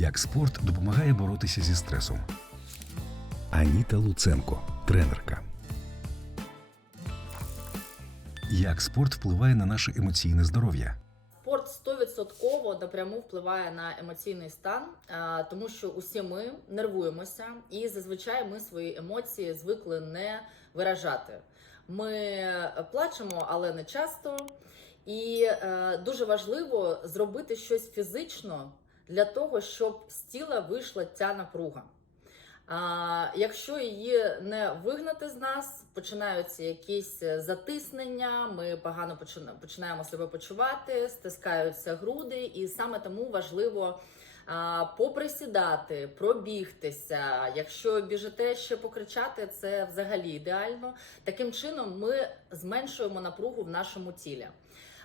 Як спорт допомагає боротися зі стресом. Аніта Луценко, тренерка. Як спорт впливає на наше емоційне здоров'я? Спорт 100% напряму впливає на емоційний стан, е, тому що усі ми нервуємося, і зазвичай ми свої емоції звикли не виражати. Ми плачемо, але не часто. І е, дуже важливо зробити щось фізично для того, щоб з тіла вийшла ця напруга. А, якщо її не вигнати з нас, починаються якісь е, затиснення, ми погано починаємо себе почувати, стискаються груди, і саме тому важливо а, поприсідати, пробігтися. Якщо біжите ще покричати, це взагалі ідеально. Таким чином ми зменшуємо напругу в нашому тілі.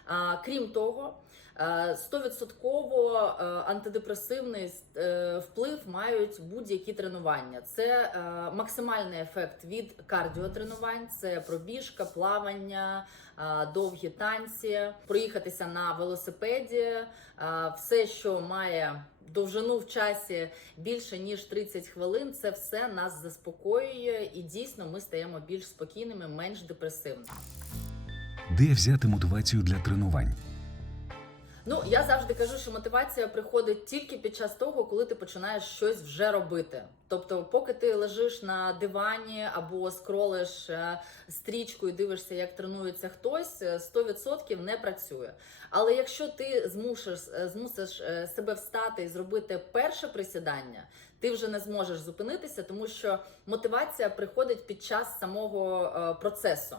А, крім того, е, 100% е, антидепресивний е, вплив мають будь-які тренування. Це максимальний ефект від кардіотренувань, це пробіжка, плавання, довгі танці, проїхатися на велосипеді, все, що має довжину в часі більше ніж 30 хвилин, це все нас заспокоює, і дійсно ми стаємо більш спокійними, менш депресивними. Де взяти мотивацію для тренувань? Ну, я завжди кажу, що мотивація приходить тільки під час того, коли ти починаєш щось вже робити. Тобто, поки ти лежиш на дивані або скролиш е, стрічку і дивишся, як тренується хтось, е, 100% не працює. Але якщо ти змусиш, е, змусиш е, себе встати і зробити перше присідання, ти вже не зможеш зупинитися, тому що мотивація приходить під час самого е, процесу.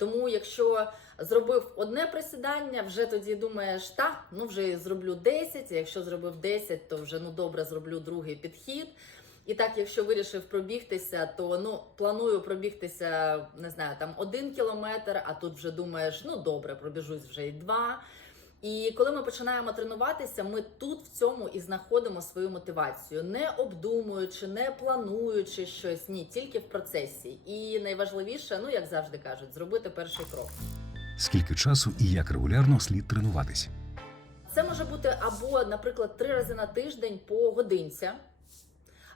Тому, якщо зробив одне присідання, вже тоді думаєш, та ну вже зроблю 10, Якщо зробив 10, то вже ну добре зроблю другий підхід. І так, якщо вирішив пробігтися, то ну планую пробігтися, не знаю, там один кілометр, а тут вже думаєш, ну добре, пробіжусь вже і два. І коли ми починаємо тренуватися, ми тут в цьому і знаходимо свою мотивацію, не обдумуючи, не плануючи щось, ні, тільки в процесі. І найважливіше, ну як завжди кажуть, зробити перший крок. Скільки часу і як регулярно слід тренуватись? Це може бути або, наприклад, три рази на тиждень по годинця,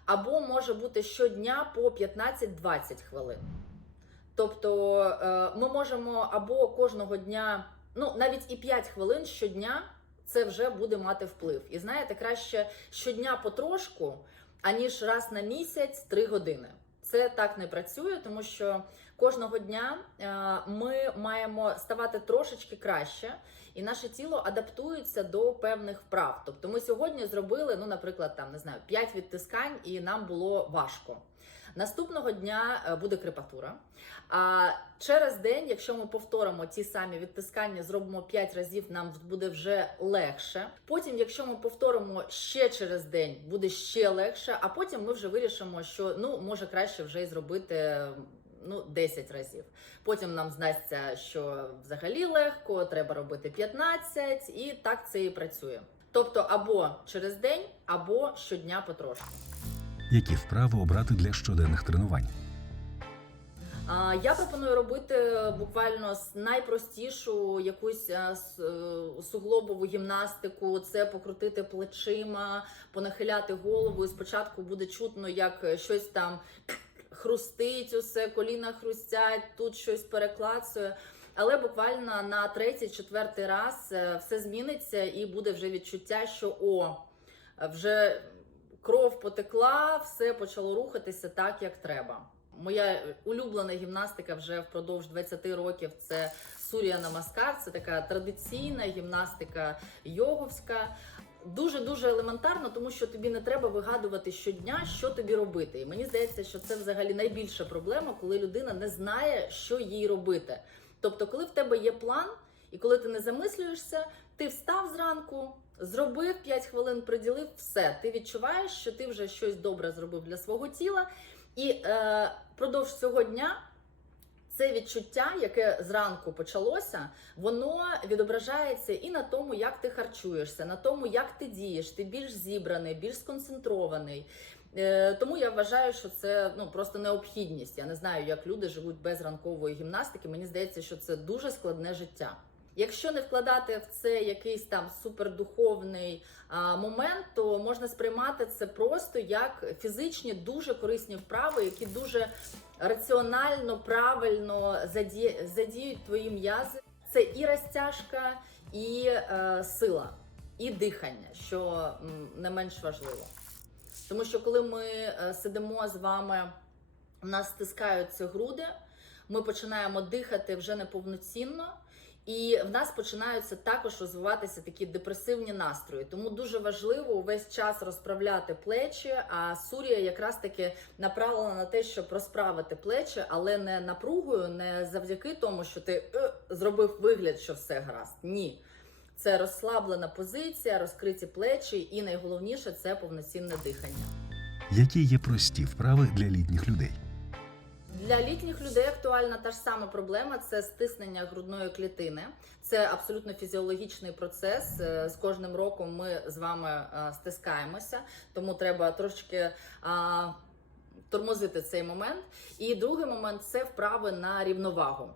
або може бути щодня по 15-20 хвилин. Тобто е, ми можемо або кожного дня, ну навіть і 5 хвилин щодня, це вже буде мати вплив. І знаєте, краще щодня потрошку, аніж раз на місяць 3 години. Це так не працює, тому що кожного дня е, ми маємо ставати трошечки краще, і наше тіло адаптується до певних вправ. Тобто, ми сьогодні зробили, ну, наприклад, там не знаю, 5 відтискань, і нам було важко. Наступного дня е, буде крепатура. А через день, якщо ми повторимо ті самі відтискання, зробимо 5 разів, нам буде вже легше. Потім, якщо ми повторимо ще через день, буде ще легше. А потім ми вже вирішимо, що ну може краще вже й зробити. Ну, 10 разів. Потім нам здасться, що взагалі легко, треба робити 15, і так це і працює. Тобто, або через день, або щодня потрошку. Які вправи обрати для щоденних тренувань? Я пропоную робити буквально с- найпростішу якусь с- е, суглобову гімнастику. Це покрутити плечима, понахиляти голову. І спочатку буде чутно, як щось там хрустить, усе коліна хрустять, тут щось переклацує. Але буквально на третій-четвертий раз е, все зміниться, і буде вже відчуття, що о, вже кров потекла, все почало рухатися так, як треба. Моя улюблена гімнастика вже впродовж 20 років це Сурія Намаскар. Це така традиційна гімнастика йоговська. Дуже дуже елементарно, тому що тобі не треба вигадувати щодня, що тобі робити. І мені здається, що це взагалі найбільша проблема, коли людина не знає, що їй робити. Тобто, коли в тебе є план, і коли ти не замислюєшся, ти встав зранку, зробив 5 хвилин, приділив все. Ти відчуваєш, що ти вже щось добре зробив для свого тіла, і е, продовж цього дня. Це відчуття, яке зранку почалося, воно відображається і на тому, як ти харчуєшся, на тому, як ти дієш, ти більш зібраний, більш сконцентрований. Е, тому я вважаю, що це ну просто необхідність. Я не знаю, як люди живуть без ранкової гімнастики. Мені здається, що це дуже складне життя. Якщо не вкладати в це якийсь там супердуховний а, момент, то можна сприймати це просто як фізичні дуже корисні вправи, які дуже раціонально, правильно заді... задіють твої м'язи. Це і розтяжка, і е, сила, і дихання, що не менш важливо. Тому що коли ми е, сидимо з вами, у нас стискаються груди, ми починаємо дихати вже неповноцінно, і в нас починаються також розвиватися такі депресивні настрої. Тому дуже важливо увесь час розправляти плечі. А сурія якраз таки направлена на те, щоб розправити плечі, але не напругою, не завдяки тому, що ти е, зробив вигляд, що все гаразд. Ні. Це розслаблена позиція, розкриті плечі, і найголовніше це повноцінне дихання. Які є прості вправи для літніх людей? Для літніх людей актуальна та ж сама проблема це стиснення грудної клітини. Це абсолютно фізіологічний процес. Е, З кожним роком ми з вами е, стискаємося, тому треба трошки тормозити цей момент. І другий момент це вправи на рівновагу.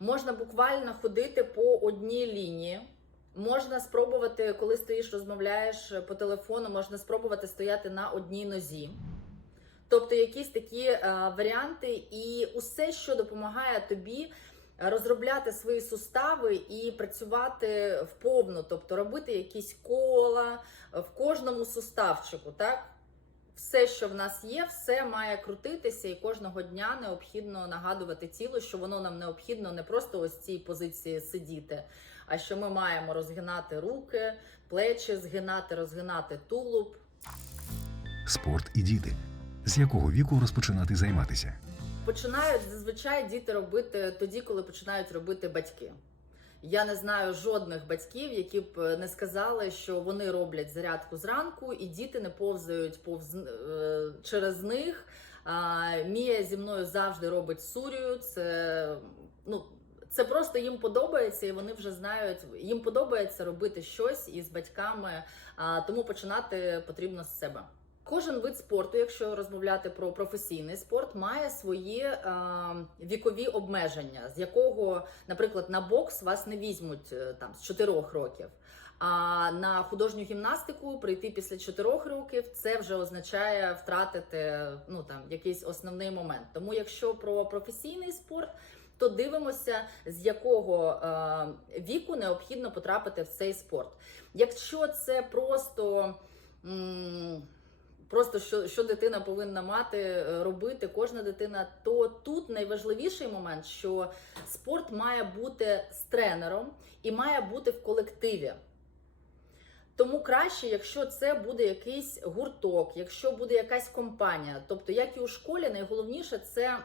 Можна буквально ходити по одній лінії. Можна спробувати, коли стоїш, розмовляєш по телефону, можна спробувати стояти на одній нозі. Тобто якісь такі е, варіанти, і усе, що допомагає тобі розробляти свої сустави і працювати вповну, тобто робити якісь кола в кожному суставчику, так? Все, що в нас є, все має крутитися, і кожного дня необхідно нагадувати тілу, що воно нам необхідно не просто ось в цій позиції сидіти, а що ми маємо розгинати руки, плечі, згинати, розгинати тулуб, Спорт і діти. З якого віку розпочинати займатися? Починають зазвичай діти робити тоді, коли починають робити батьки. Я не знаю жодних батьків, які б не сказали, що вони роблять зарядку зранку, і діти не повзають повз е, через них. Мія зі мною завжди робить сурію. Це ну. Це просто їм подобається, і вони вже знають, їм подобається робити щось із батьками, а, тому починати потрібно з себе. Кожен вид спорту, якщо розмовляти про професійний спорт, має свої е, вікові обмеження, з якого, наприклад, на бокс вас не візьмуть е, там з 4 років. А на художню гімнастику прийти після 4 років це вже означає втратити ну там якийсь основний момент. Тому, якщо про професійний спорт, то дивимося, з якого е, віку необхідно потрапити в цей спорт. Якщо це просто. м, Просто що, що дитина повинна мати е, робити, кожна дитина, то тут найважливіший момент, що спорт має бути з тренером і має бути в колективі. Тому краще, якщо це буде якийсь гурток, якщо буде якась компанія. Тобто, як і у школі, найголовніше це.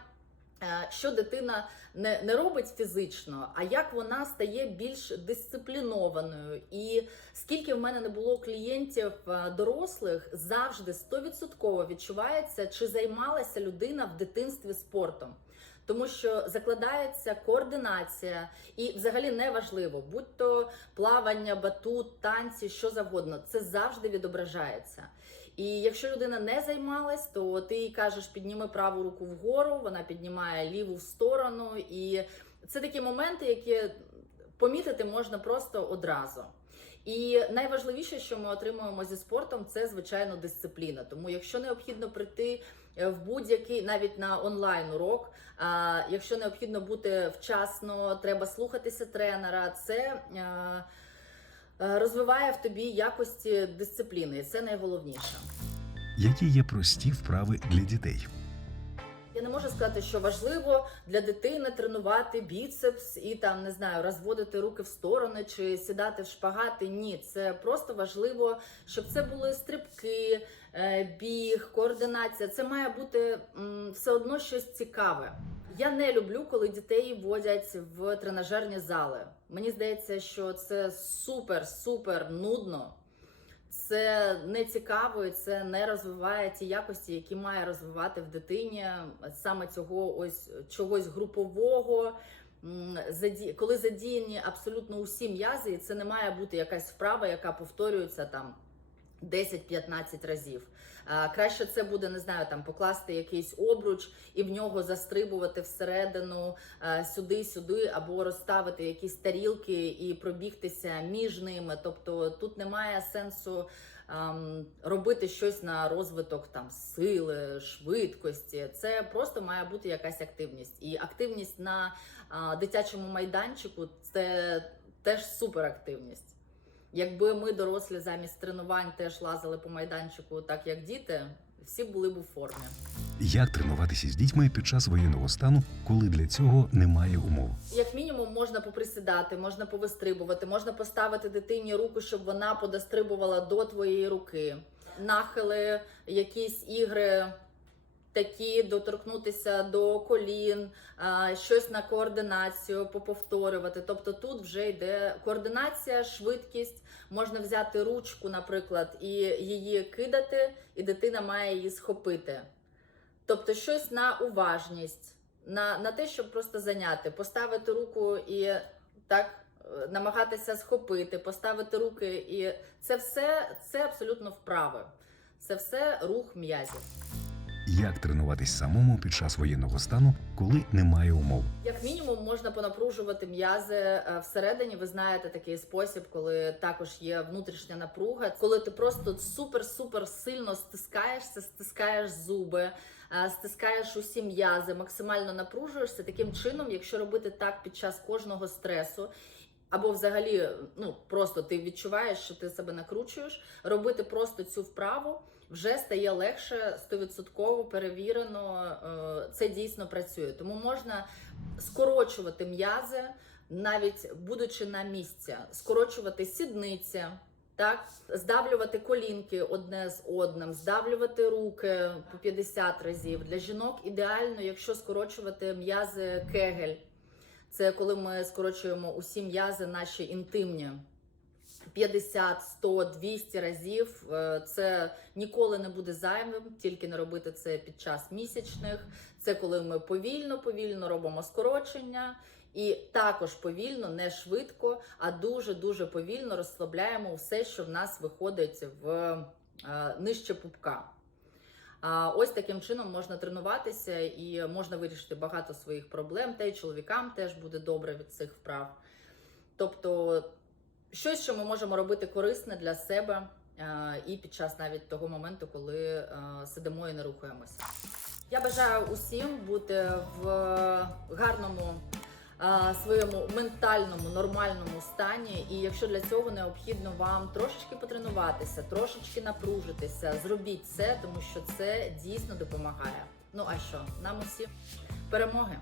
Е, Що дитина не, не робить фізично, а як вона стає більш дисциплінованою. І скільки в мене не було клієнтів е, дорослих, завжди 100% відчувається, чи займалася людина в дитинстві спортом. Тому що закладається координація, і взагалі не важливо, будь то плавання, батут, танці, що завгодно, це завжди відображається. І якщо людина не займалась, то ти їй кажеш, підніми праву руку вгору, вона піднімає ліву в сторону. І це такі моменти, які помітити можна просто одразу. І найважливіше, що ми отримуємо зі спортом, це звичайно дисципліна. Тому, якщо необхідно прийти е, в будь-який, навіть на онлайн урок, а якщо необхідно бути вчасно, треба слухатися тренера. Це е, розвиває в тобі якості дисципліни, і це найголовніше. Які є прості вправи для дітей? Я не можу сказати, що важливо для дитини тренувати біцепс і там не знаю, розводити руки в сторони чи сідати в шпагати. Ні, це просто важливо, щоб це були стрибки, е, біг, координація. Це має бути все одно щось цікаве. Я не люблю, коли дітей водять в тренажерні зали. Мені здається, що це супер, супер нудно. Це не цікаво і це не розвиває ті якості, які має розвивати в дитині саме цього ось чогось групового. Коли задіяні абсолютно усі м'язи, і це не має бути якась вправа, яка повторюється там 10-15 разів. Краще це буде, не знаю, там покласти якийсь обруч і в нього застрибувати всередину сюди-сюди, або розставити якісь тарілки і пробігтися між ними. Тобто тут немає сенсу ем, робити щось на розвиток там сили, швидкості. Це просто має бути якась активність. І активність на а, дитячому майданчику це теж суперактивність. Якби ми, дорослі, замість тренувань теж лазили по майданчику, так як діти, всі були б у формі. Як тренуватися з дітьми під час воєнного стану, коли для цього немає умов? Як мінімум, можна поприсідати, можна повистрибувати, можна поставити дитині руку, щоб вона подострибувала до твоєї руки. Нахили, якісь ігри. Такі доторкнутися до колін, щось на координацію поповторювати. Тобто тут вже йде координація, швидкість. Можна взяти ручку, наприклад, і її кидати, і дитина має її схопити. Тобто щось на уважність, на, на те, щоб просто зайняти, поставити руку і так е, намагатися схопити, поставити руки, і це все це абсолютно вправи. Це все рух м'язів. Як тренуватись самому під час воєнного стану, коли немає умов? Як мінімум, можна понапружувати м'язи е, всередині. Ви знаєте такий спосіб, коли також є внутрішня напруга, коли ти просто супер-супер сильно стискаєшся, стискаєш зуби, е, стискаєш усі м'язи, максимально напружуєшся. Таким чином, якщо робити так під час кожного стресу. Або взагалі, ну просто ти відчуваєш, що ти себе накручуєш. Робити просто цю вправу вже стає легше, стовідсотково перевірено. е, Це дійсно працює. Тому можна скорочувати м'язи, навіть будучи на місці, скорочувати сідниці. Так, здавлювати колінки одне з одним, здавлювати руки по 50 разів. Для жінок ідеально, якщо скорочувати м'язи кегель. Це коли ми скорочуємо усі м'язи наші інтимні. 50, 100, 200 разів. Е, Це ніколи не буде зайвим, тільки не робити це під час місячних. Це коли ми повільно, повільно робимо скорочення. І також повільно, не швидко, а дуже дуже повільно розслабляємо все, що в нас виходить в е, нижче пупка. Ось таким чином можна тренуватися і можна вирішити багато своїх проблем. Та й чоловікам теж буде добре від цих вправ. Тобто, щось, що ми можемо робити корисне для себе е, і під час навіть того моменту, коли е, сидимо і не рухаємося. Я бажаю усім бути в гарному е, своєму ментальному нормальному стані. І якщо для цього необхідно вам трошечки потренуватися, трошечки напружитися, зробіть це, тому що це дійсно допомагає. Ну а що? Нам усі перемоги!